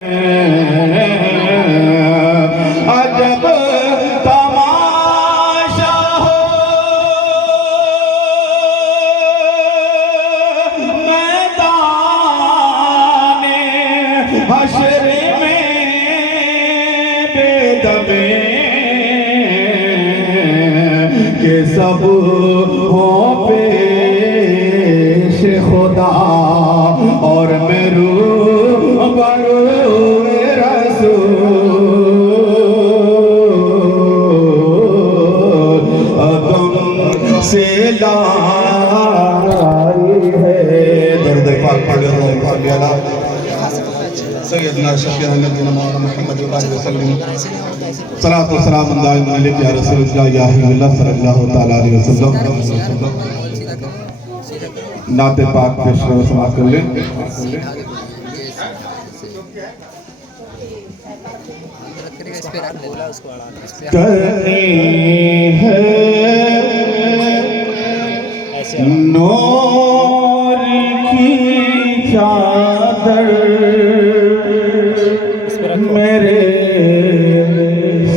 अजब तमाशा हो मैदाने हश्र में बेदबे के सब हो पेश खुदा और मेरू बरू से लाई है दर्द पाक पढ़िया सैयदना शफीअ नबीना मुहम्मद वसल्लम सलातो सलाम अलैहि या रसूलल्लाह या हबीबल्लाह सल्लल्लाहु तआला अलैहि वसल्लम। नाते पाक पेश करो, समाप्त कर लें। करनी है नूर की चादर मेरे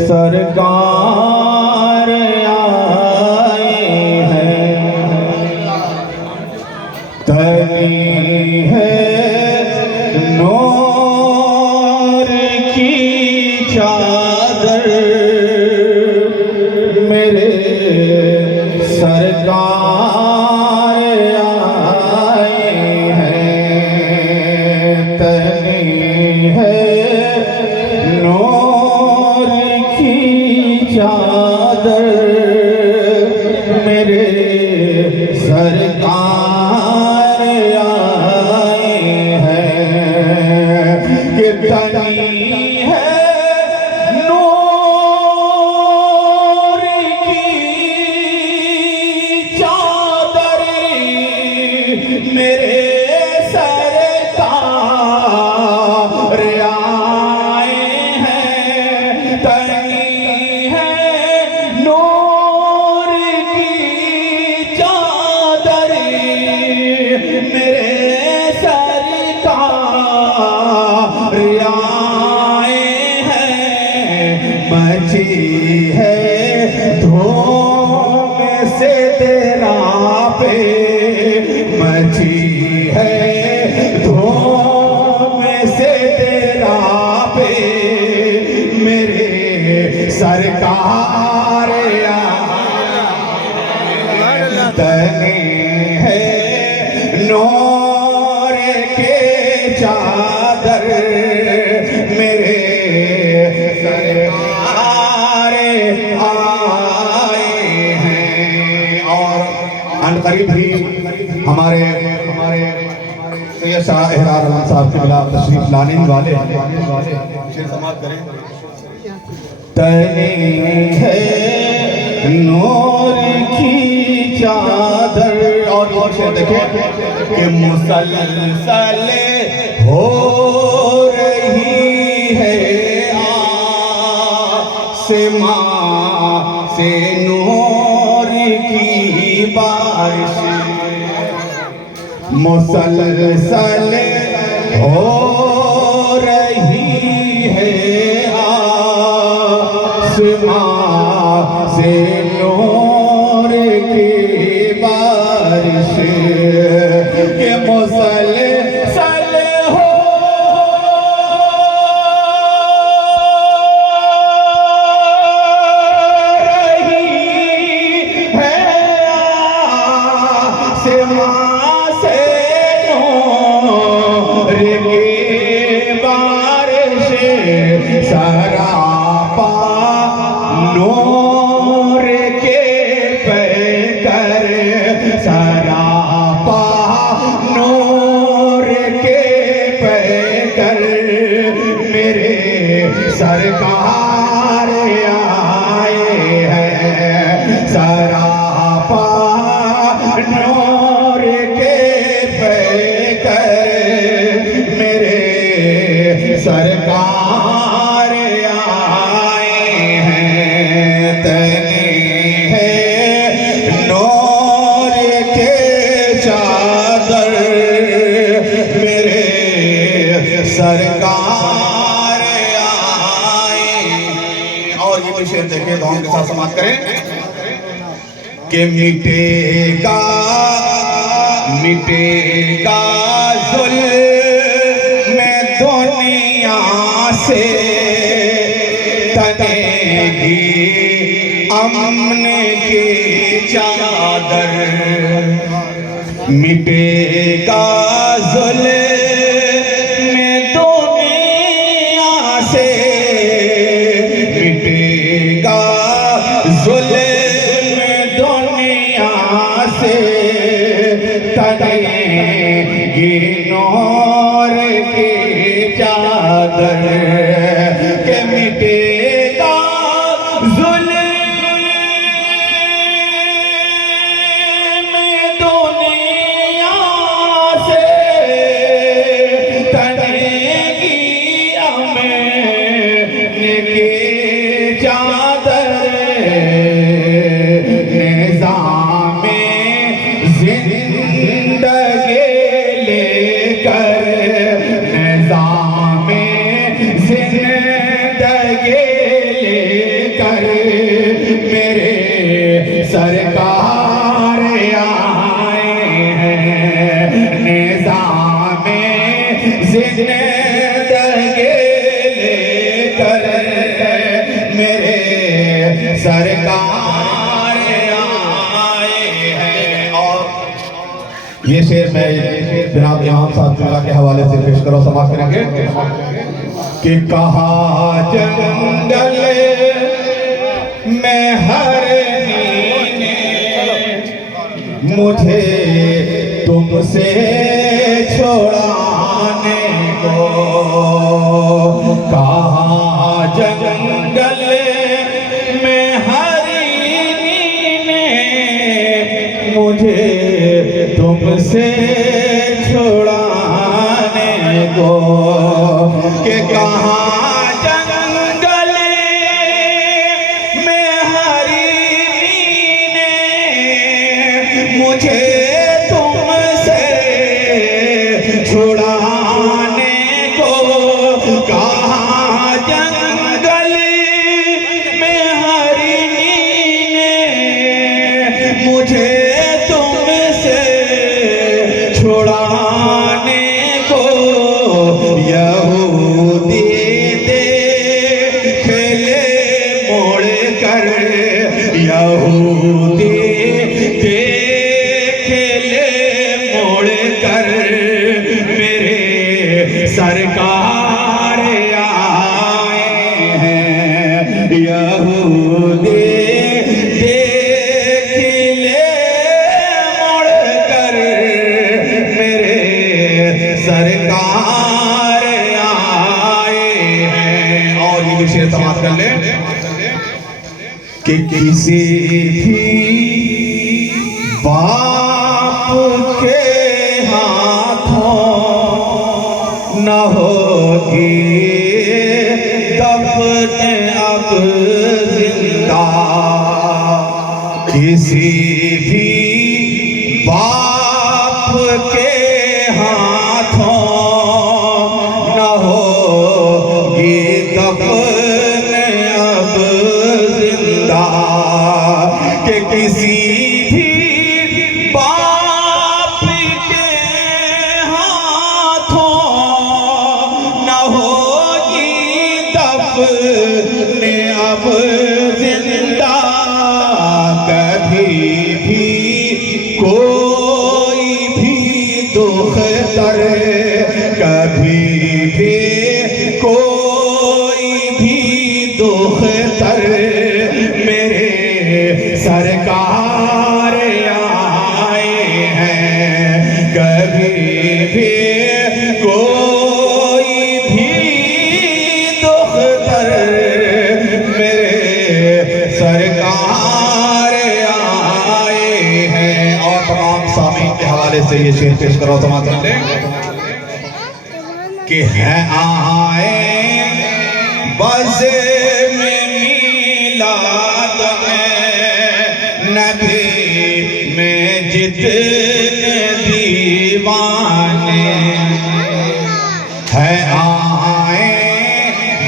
सरकार आए हैं, तनी है नूर की चादर मेरे सरकार आए हैं, तनी है नूर की चादर मेरे सरकार आए हैं, कि तनी है मेरे सरकार आए हैं, तनी है नूर की चादर मेरे सरकार आए हैं, मची है धूम से तेरा पे मची है धूम से तेरा पे मेरे सरकार तने है नूर के चादर मेरे सरकार आए हैं। और अनकरीब ही हमारे एहरार अहमद साहब के खिलाफ तशरीफ लाने वाले शेर समाप्त करें। तनी है नूर की चादर और शेर देखें कि मुसलसल हो रही है आसमां से नूर की बारिश, मुसलसल हो रही है आसमां से नूर की बारिश, के मुसलसल हो रही है आसमां से बारिश, सरापा नूर के पैकर, सरापा नूर के पैकर मेरे सरकार आए हैं, सरापा नूर के पैकर मेरे सरकार आए हैं, तनी है नूर के चादर मेरे सरकार कोई शेर देखे दुआओं के साथ समाप्त करें कि मिटेगा मिटेगा जुल्म दुनिया से तनेगी अमन की चादर मिटेगा जुल्म दुनिया से मिटेगा जुल्म दुनिया से तनेगी नूर की चादर के मिटेगा जुल्म दुनिया से तनेगी अमन की चादर निज़ामे ज़िंदगी लेकर निज़ामे ज़िंदगी लेकर मेरे सरकार आए हैं निज़ामे ज़िंदगी लेकर मेरे सरकार आए हैं। और ये शेर मैं जनाब इमाम साहब जुमला के हवाले से पेश करो समाप्त करेंगे कि कहा जंगल में हर ने मुझे तुमसे छोड़ाने को कहा जंगल में हर ने मुझे तुमसे छोड़ाने को कि कहाँ जंगल में हरी ने मुझे तुमसे छुड़ाने को कहाँ जंगल में हरी ने मुझे तुमसे छुड़ाने को यहूदी देख ले मोड़ कर यहूदी देख ले मोड़ कर मेरे सरकार आए हैं यहूदी देख ले मोड़ कर मेरे सरकार आए हैं। और ये भी शेर समाप्त कर ले कि किसी भी बाप के हाथों न होगी दफन अब जिंदा किसी भी बाप के हाथों न होगी दफन अब जिंदा कि किसी भी बाप के हाथों न होगी दफन अब जिंदा कभी भी कोई भी दुख तर कभी भी कोई भी दुख तर मेरे सरकार आए हैं कभी भी कोई भी दुख तर मेरे सरकार आए हैं। और तमाम सामीन के हवाले से ये शेर पेश करो समाप्त कर लें कि है आए बज़ में मीलाद नबी में जितने दीवाने है आए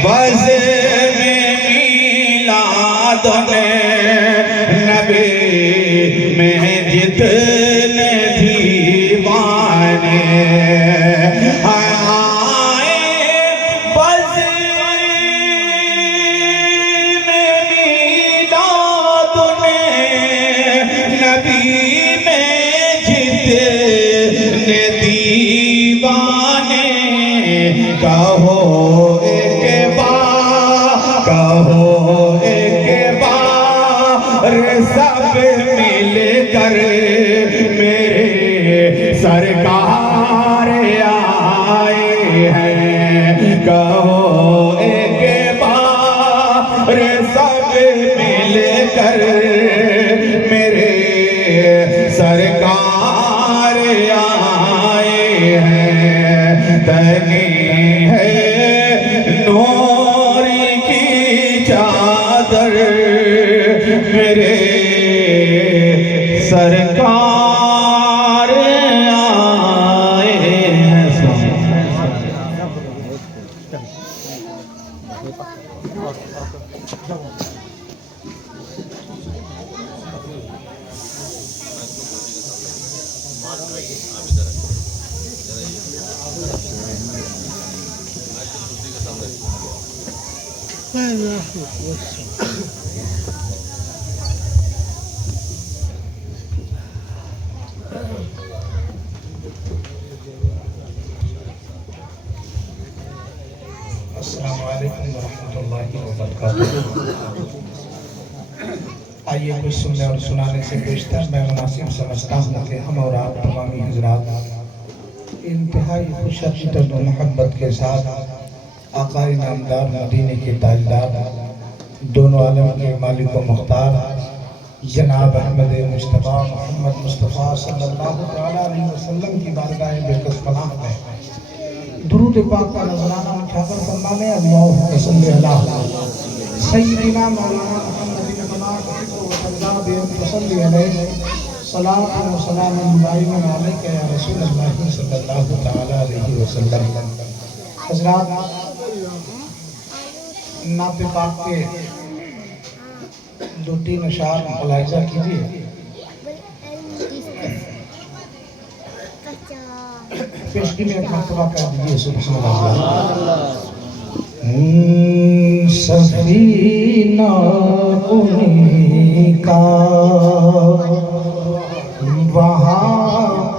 बज़ में मीलाद ने नबी में जितने दीवाने आए बस में मीलाद ने नबी में जितने दीवाने कहो एक बार सब मिल कर मेरे सरकार आए हैं। कहो एक बार सब मिल कर मेरे सरकार आए हैं। तनी है नूरी की चादर मेरे सरकार आए हैं। अस्सलामु अलैकुम वरहमतुल्लाहि वबरकातुहू। आइए कुछ सुनने और सुनाने से बेशतर मैं मुनासिब समझता हूँ कि हम और आप तमामी हजरात इंतहाई खुशअक़ीदत और मोहब्बत के साथ आका नामदार मदीने के ताजदार दोनों आलम के मालिक व मुख्तार जनाब अहमद मुस्तफ़ा मोहम्मद मुस्तफ़ा सल्लल्लाहु अलैहि वसल्लम की बारगाह बेकस पनाह में दुरूद पाक का नजराना मुखाबर फरमाने अल्लाहुम्मा सल्लि अला सय्यिदिना मौलाना मुहम्मद बिन कमाल व तज़ाब सल्लि अलैहि सलात व सलाम दाइमन अलैका या रसूल अल्लाह सल्लल्लाहु तआला अलैहि वसल्लम। हज़रात नात पाक के दो तीन अशार मुलाहिज़ा कीजिए। पेशगी में एक मर्तबा कह दीजिए सुभान अल्लाह। सफीना उन्हीं का वहाँ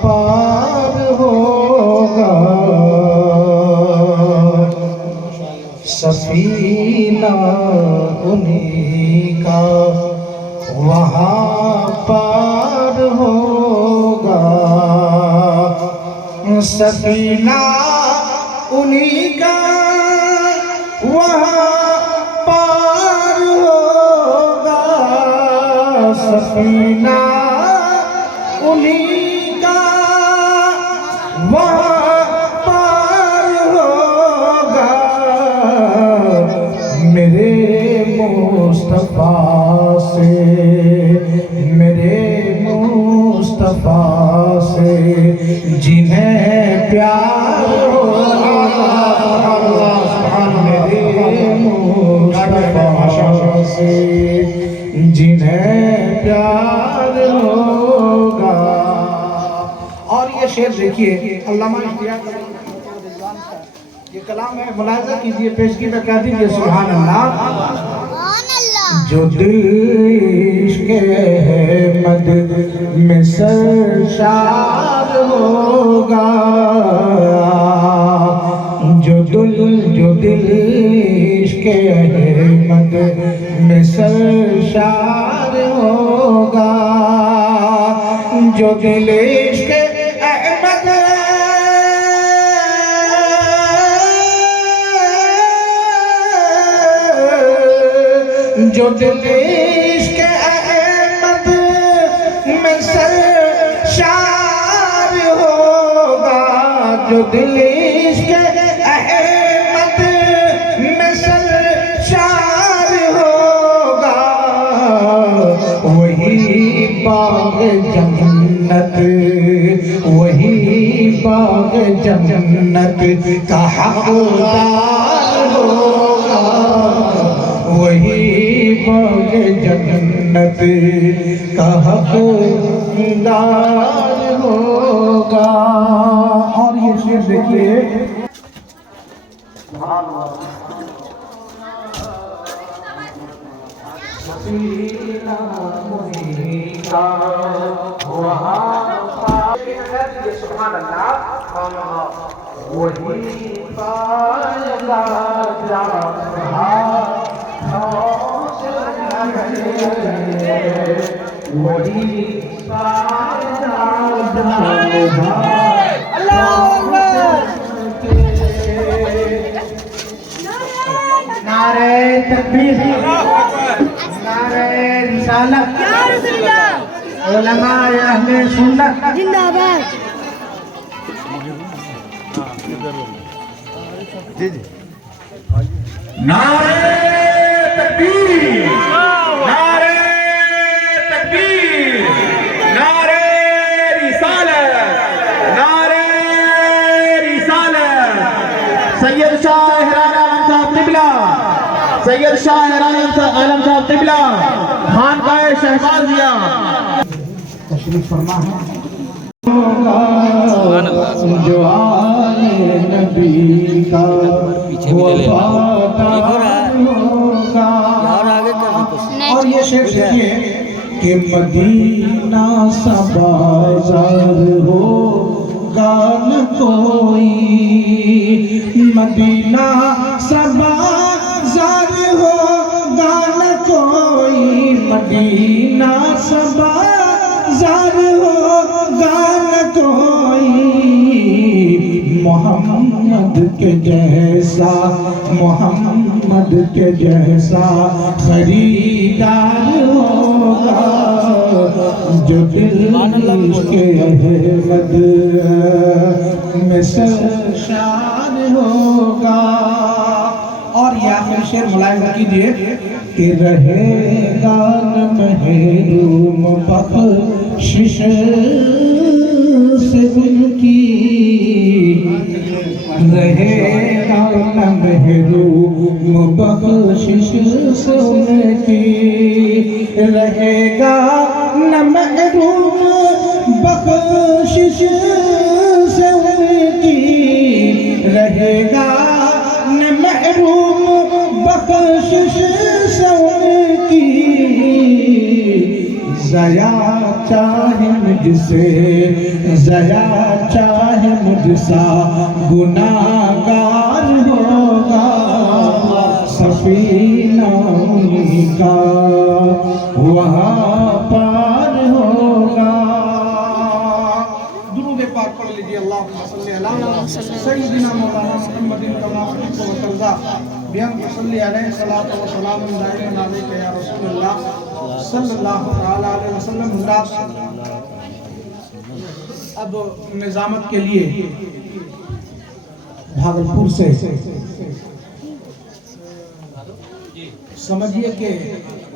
पार होगा, सफीना उन्हीं का वहाँ पार होगा, सफीना उन्हीं का वहाँ पार होगा, सफीना उन्हीं का वहाँ पार होगा। मेरे मुस्तफ़ा से, मेरे मुस्तफ़ा से जिन्हें प्यार होगा, मेरे मुस्तफ़ा से जिन्हें प्यार होगा। और ये शेर देखिए अल्लामा इख्तियार का ये कलाम है, मुलाहिज़ा कीजिए, पेशगी में कह दीजिए सुभान अल्लाह। जो दिल इश्क़े अहमद में सरशार होगा, जो दिल इश्क़े अहमद में सरशार होगा, जो दिल इश्क़े अहमद जो दिल इश्क़े अहमद में सरशार होगा, जो दिल इश्क़े अहमद में सरशार होगा, वही बाग़ जन्नत, वही बाग़ जन्नत का हक़दार होगा, वही बोले जन्नत का हकदार होगा। और ये शेर देखिए, वही पाएगा नारे तकबीर, नारे रिसालत, उलमाए अहले सुन्नत जिंदाबाद। नारे तकबीर, नारे तकबीर, नारे रिसालत, नारे रिसालत। सैयद शाह हैरान आलम साहब तिबला, सैयद शाह हैरान आलम साहब तिबला, खानकाए शहबाजिया तशरीफ फरमा है। जो आए नबी का वफादार होगा। और ये शेर देखिए कि मदीना सा बाजार होगा न कोई, मदीना सा बाजार होगा न कोई, मदीना सा बाजार होगा न कोई, मोहम्मद के जैसा, मोहम्मद के जैसा खरीदार होगा, जो दिल के अहमद में सरशार होगा। और ये आखिरी शेर मुलायजा कीजिए कि रहेगा न महरूम बख्शिश से उनकी, रहेगा न महरूम बख्शिश से उनकी, रहेगा न महरूम बख्शिश से उनकी, रहेगा न महरूम बख्शिश से उनकी। ज़या चाहे मुझसे, ज़या चाहे मुझसा गुनाहगार होगा, सफीना उनका वहाँ पार होगा। दुरूद पाक पढ़ लीजिए। अल्लाहुम्मा सल्ली अला सय्यिदिना मौलाना मुहम्मदिन कमा तुहिब्बु व तर्ज़ा बिहम सल्ली अलैहि सलातो व सलामुन दाइमन अलैका या रसूलल्लाह सल्लल्लाहु तआला अलैहि वसल्लम। हज़रात, अब निज़ामत के लिए भागलपुर से समझिए कि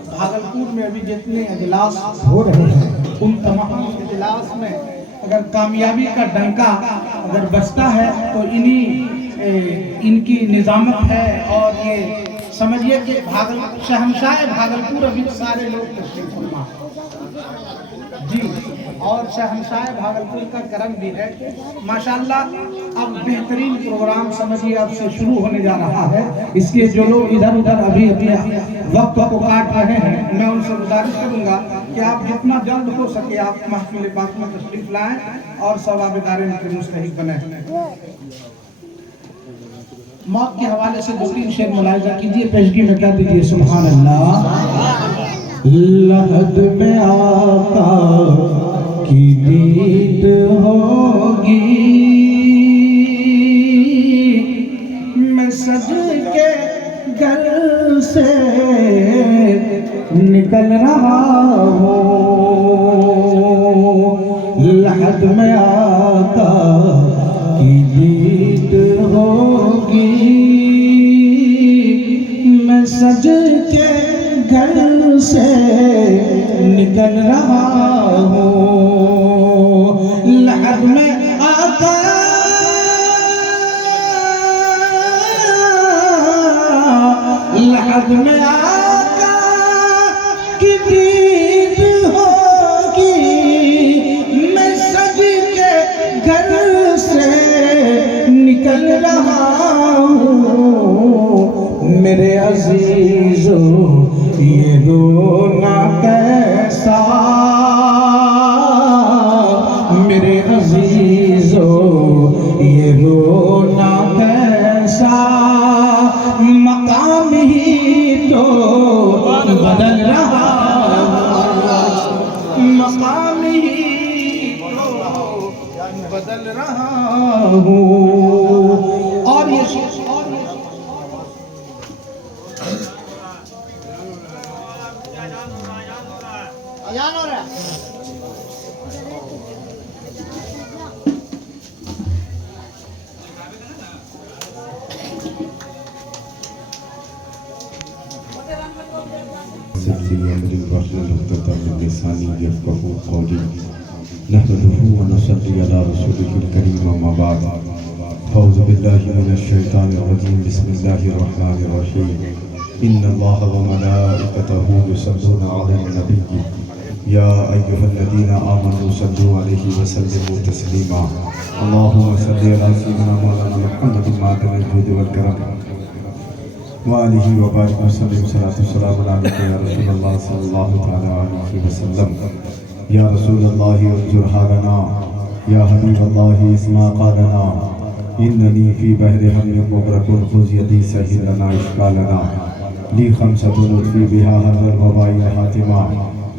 भागलपुर में अभी जितने इजलास हो रहे हैं उन तमाम इजलास में अगर कामयाबी का डंका अगर बजता है तो इनकी निजामत है। और ये समझिए कि शहंशाह भागलपुर अभी सारे लोग तशरीफ फरमा जी, और शहंशाह भागलपुर का करम भी है माशाअल्लाह। अब बेहतरीन प्रोग्राम समझिए अब से शुरू होने जा रहा है। इसके जो लोग इधर उधर अभी अपने वक्त को काट रहे हैं, मैं उनसे गुजारिश करूंगा कि आप जितना जल्द हो सके आप महफिल पाक में तशरीफ लाएं और सवाबदारे के मुस्तहिक बने। मौत के हवाले से 2-3 शेर मुलाहिजा कीजिए, पेशगी में कह दीजिए सुभान अल्लाह। लहद में आका की दीद होगी, मैं सज के घर से निकल रहा हूँ, लहद में आका की दीद होगी, मैं सज के घर से निकल रहा हूँ, लहद में आका लहद में आका अजीजो ये रोना कैसा, मेरे अजीजो ये रोना कैसा, मकाम ही तो बदल रहा, मकाम ही तो बदल रहा हूँ। और ये अजान हो रहा है। नहमदुहु व नसल्ली अला रसूलिहिल करीम अम्मा बाद। औज़ु बिल्लाहि मिनश शैतानिर रजीम। बिस्मिल्लाहिर रहमानिर रहीम। इन्नल्लाहा व मलाइकतहु युसल्लूना अलन नबिय्यि या अय्युहल्लज़ीना आमनू सल्लू अलैहि व सल्लिमू तस्लीमा। अल्लाहुम्मा सल्लि अला सय्यिदिना मौलाना मुहम्मदिन मातमिल जुद वल करम व आलिहि व बारिक व सल्लिम। सलातु सलाम अलैका या रसूलल्लाह सल्लल्लाहु तआला अलैहि वसल्लम। या रसूलल्लाह उन्जुर हालना, या हबीबल्लाह इस्मा क़ालना, इन्ननी फ़ी बहरि हम्मिन मुग़रक़ुन ख़ुज़ यदी सहिल लना इश्कालना। ली ख़म्सतुन उत्फ़ी बिहा हर्रल वबाइल हातिमा,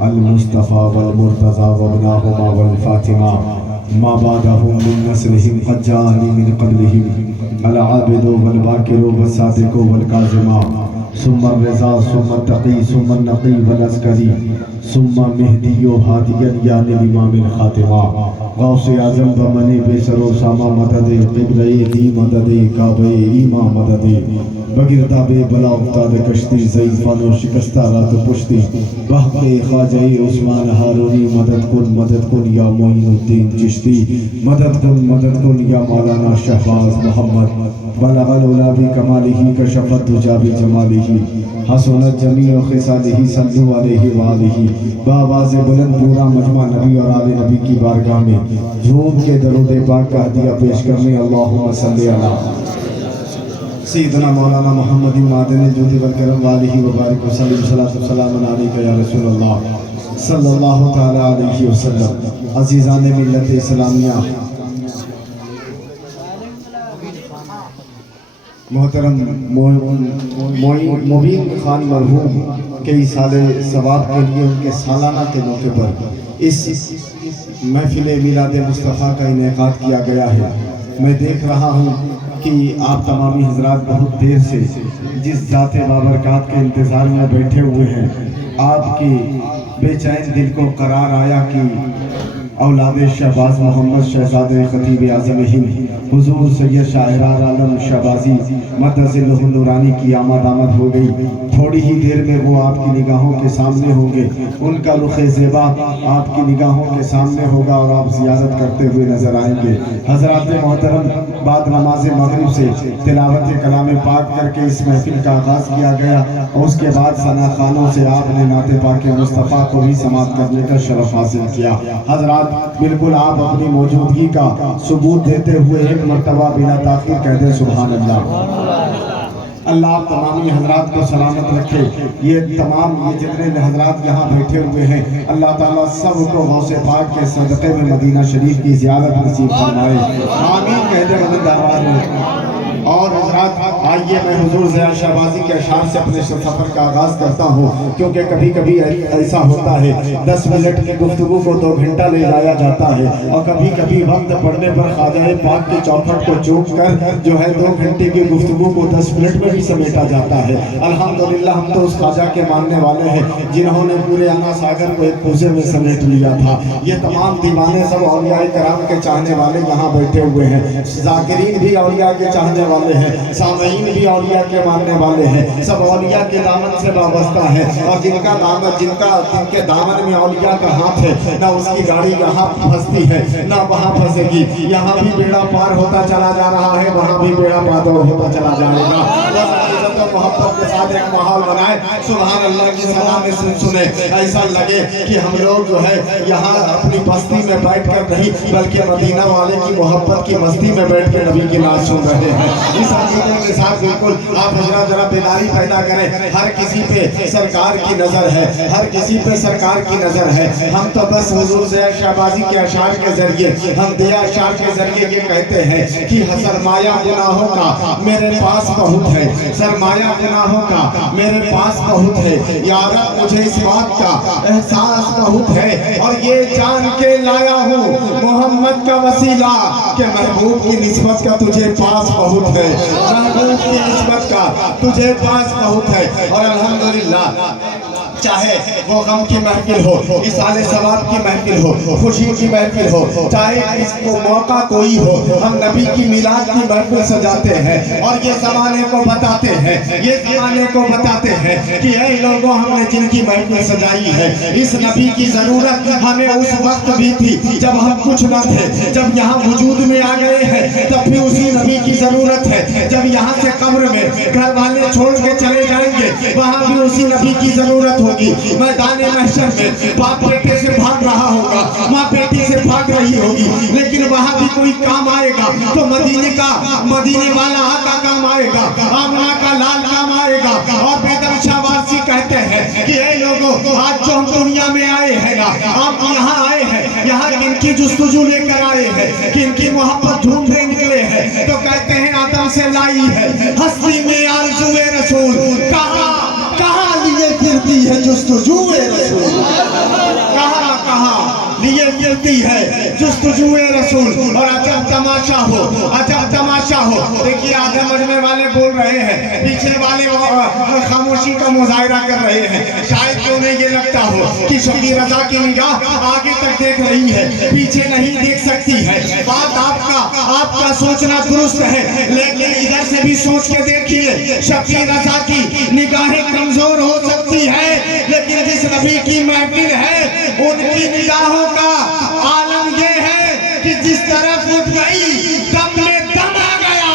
अल मुस्तफ़ा वल मुर्तज़ा वब्नाहुमा वल फ़ातिमा। मा बादहुम मिन नस्लिहिम क़द जाअनी मिन क़ब्लिहिम अल आबिदु वल बाकिरु वस्सादिक़ु वल काज़िमा। सुम्मा रज़ा सुम्मा तक़ी सुम्मा नक़ी वल अस्करी सुम्मा मेहदियो हादियन यानी इमामिल खातिमा। गौसे आज़म बमने बेसरो सामा मददे क़िबले दी मददे काबे ईमा मददे। बगिरदा बे बला उफ्ताद कश्ती ज़ईफ़ानो शिकस्ता रात पुश्ती। बहक़े ख़वाजे उस्मान हारूनी मदद कुन या मोइनुद्दीन चिश्ती। मदद कुन या मौलाना शहबाज मोहम्मद। बलगल उला बि कमालिही कशफ़त दुजा बि जमालिही। हसनत जमीअ ख़िसालिही सल्लू अलैहि व आलिही। बावाज़ बुलंद पूरा मजमा नबी और आले नबी की बारगाह में झूम के दरूद पाक का हदिया पेश करने अल्लाहुम्मा सल्ली अला सय्यिदना मौलाना मुहम्मदिन मादनिल जुद वल करम व आलिहि व बारिक व सल्लिम। सलातु सलाम अलैका या रसूलल्लाह सल्लल्लाहु तआला अलैहि वसल्लम। अज़ीज़ान मिल्लत इस्लामिया, मोहतरम मुबीन खान मरहूम के साले सवाब के लिए उनके सालाना के मौके पर इस महफिल मिलाद मुस्तफ़ा का इनेकाद किया गया है। मैं देख रहा हूँ कि आप तमामी हजरात बहुत देर से जिस ज़ाते बाबरकात के इंतज़ार में बैठे हुए हैं, आपकी बेचैन दिल को करार आया कि औलाद शहबाज मोहम्मद शहजादे खतीब आज़म हिंद हुजूर सैयद शाहरार आलम शहबाजी मदज़िल्लुहु नूरानी की आमद हो गई। थोड़ी ही देर में वो आपकी निगाहों के सामने होंगे, उनका रुख़ ज़ेबा आपकी निगाहों के सामने होगा और आप ज़ियारत करते हुए नज़र आएंगे। हज़रात मोहतरम, बाद नमाज मगरिब से तिलावत कलाम पाक करके इस महफिल का आगाज़ किया गया और उसके बाद सना खानों से आपने नाते पाक मुस्तफ़ा को भी समात करने का शरफ हासिल किया। हज़रात, बिल्कुल आप अपनी मौजूदगी का सबूत देते हुए एक मरतबा बिना ताख़ीर कह दें सुभान अल्लाह। अल्लाह आप तमामी हजरात को सलामत रखे। ये जितने हजरात यहाँ बैठे हुए हैं, अल्लाह ताला सबको गौसे पाक के सदक़े में मदीना शरीफ की ज़ियारत नसीब फरमाए। आमीन कह दे मदद आवाज़ में। और हजरात, आइए मैं हुजूर ज़िया शहबाजी के अशार से अपने सफ़र का आगाज़ करता हूँ, क्योंकि कभी कभी ऐसा होता है 10 मिनट की गुफ्तगू को 2 घंटा ले जाया जाता है और कभी कभी वक्त पड़ने पर ख्वाजा पाक के चौखट को चूक कर जो है 2 घंटे की गुफ्तगू को 10 मिनट में भी समेटा जाता है। अल्हम्दुलिल्लाह, हम तो उस ख्वाजा के मानने वाले हैं जिन्होंने पूरे आना सागर को एक पूजे में समेट लिया था। ये तमाम दीवाने सब औलिया कराम के चाहने वाले यहाँ बैठे हुए हैं। ज़ाकिरीन भी औलिया के चाहने वाले हैं, सामईन भी औलिया के मानने वाले हैं। सब औलिया के दामन से वाबस्ता है और जिनके दामन में औलिया का हाथ है, ना उसकी गाड़ी यहाँ फंसती है ना वहाँ फंसेगी। यहाँ भी बेड़ा पार होता चला जा रहा है, वहाँ भी बेड़ा पार होता चला जाएगा। और मोहब्बत के साथ एक माहौल बनाए, सुभान अल्लाह की सलाम सुने, ऐसा लगे कि हम लोग जो है यहाँ अपनी बस्ती में बैठ कर नहीं बल्कि मदीना वाले की मोहब्बत की मस्ती में बैठ कर नबी की नाच सुन रहे हैं। इस अकीदे के साथ बिल्कुल आप जरा बेदारी पैदा करें। हर किसी पे सरकार की नज़र है, हर किसी पे सरकार की नज़र है। हम तो बस हुजूर ज़िया शहबाजी के अशार के जरिए, हम दिया अशार के जरिए ये कहते हैं कि सरमाया गुनाहों का मेरे पास बहुत है, सरमाया गुनाहों का मेरे पास बहुत है, यार मुझे इस बात का एहसास बहुत है और ये जान के लाया हूँ मोहम्मद का वसीला कि महबूब की निस्बत का तुझे पास बहुत है, महबूब की निस्बत का तुझे पास बहुत है। और अल्हम्दुलिल्लाह चाहे वो गम की महफिल हो, इसाले सवाब की महफिल हो, खुशी की महफिल हो, चाहे इसको मौका कोई हो, हम नबी की मिलाद की महफिल सजाते हैं और ये ज़माने को बताते हैं, ये ज़माने को बताते हैं कि ऐ लोगों हमने जिनकी महफिल सजाई है, इस नबी की ज़रूरत हमें उस वक्त भी थी जब हम कुछ न थे, जब यहाँ वजूद में आ गए हैं तब भी उसी नबी की ज़रूरत है। जब यहाँ से कब्र में घर वाले छोड़ के चले जाएंगे वहाँ भी उसी नबी की ज़रूरत होगी। मैदान महशर में बाप बेटे से भाग रहा होगा, माँ बेटी से भाग रही होगी, लेकिन वहाँ भी कोई काम आएगा तो मदीने वाला आका काम आएगा, आमना का लाल काम आएगा। और बेदम शाहवासी कहते हैं कि ऐ लोगों आज जो हम दुनिया में आए हैं ना, आप यहाँ आए हैं, यहाँ किनकी जुस्तजू लेकर आए हैं, किनकी मोहब्बत ढूंढने निकले हैं, तो कहते हैं आदम से लाई है हस्ती में आरज़ुए रसूल, कहाँ लिए फिरती है जुस्तजुए रसूल, कहाँ लिए फिरती है जुस्तजुए रसूल। और अजब तमाशा हो, अजब तमाशा हो, देखिए आधे मजमे वाले बोल रहे हैं, पीछे वाले खामोशी का मुजाहिरा कर रहे हैं। शायद तो उन्हें ये लगता हो कि शफी रजा की निगाह आगे तक देख रही है, पीछे नहीं देख सकती है। बात आपका सोचना दुरुस्त है, लेकिन इधर से भी सोच के देखिए, शफी रजा की निगाहें कमजोर हो सकती है, लेकिन जिस नबी की महफिल है उनकी निगाहों का आलम ये है कि जिस तरफ उठ गई दम में दम आ गया।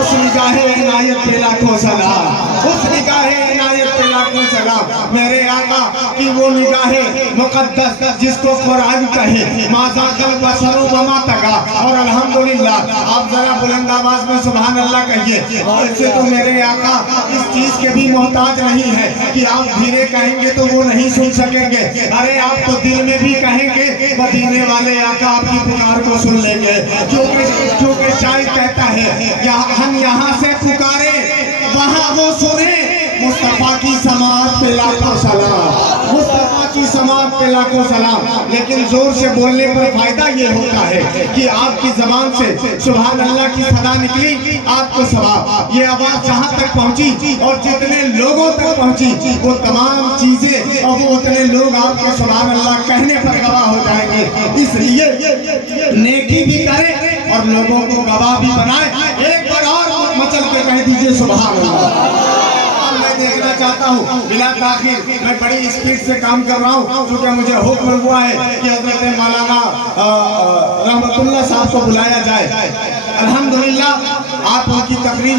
उस निगाहे इनायत पे लाखों सलाम, उस निगाहे इनायत पे लाखों सलाम। मेरे आका की वो निगाहे मुकद्दस जिसको कुरान कहे, माज़ा कल बसरो वमा तगा। और अल्हम्दुलिल्लाह आप जरा बुलंद आवाज में सुभान अल्लाह कहिए। इससे तो मेरे आका इस चीज के भी मोहताज नहीं है कि आप धीरे कहेंगे तो वो नहीं सुन सकेंगे, अरे आप तो दिल में भी कहेंगे मदीने वाले आका आपकी पुकार को सुन लेंगे। क्योंकि शायद कहता है हम यहाँ से पुकारे वहाँ वो सुने, मुस्तफा की समात पे लाखों सलाम, मुस्तफा की समात पे लाखों सलाम। लेकिन जोर से बोलने पर फायदा ये होता है कि आपकी जबान से सुभान अल्लाह की सदा निकली, आपको सवाब। ये आवाज जहाँ तक पहुँची और जितने लोगों तक पहुँची वो तमाम चीजें और वो उतने लोग आपके सुभान अल्लाह कहने पर गवाह हो जाएंगे। इसलिए नेकी भी करें और लोगों को गवाह भी बनाए। एक बार और मचल के कह दीजिए सुभान अल्लाह। देखना चाहता हूँ बिला ताखिर, मैं बड़ी स्पीड से काम कर रहा हूँ क्योंकि मुझे हुक्म हुआ है कि हज़रत मौलाना रहमतुल्लाह साहब को बुलाया जाए। अल्हम्दुलिल्लाह आप उनकी तकरीर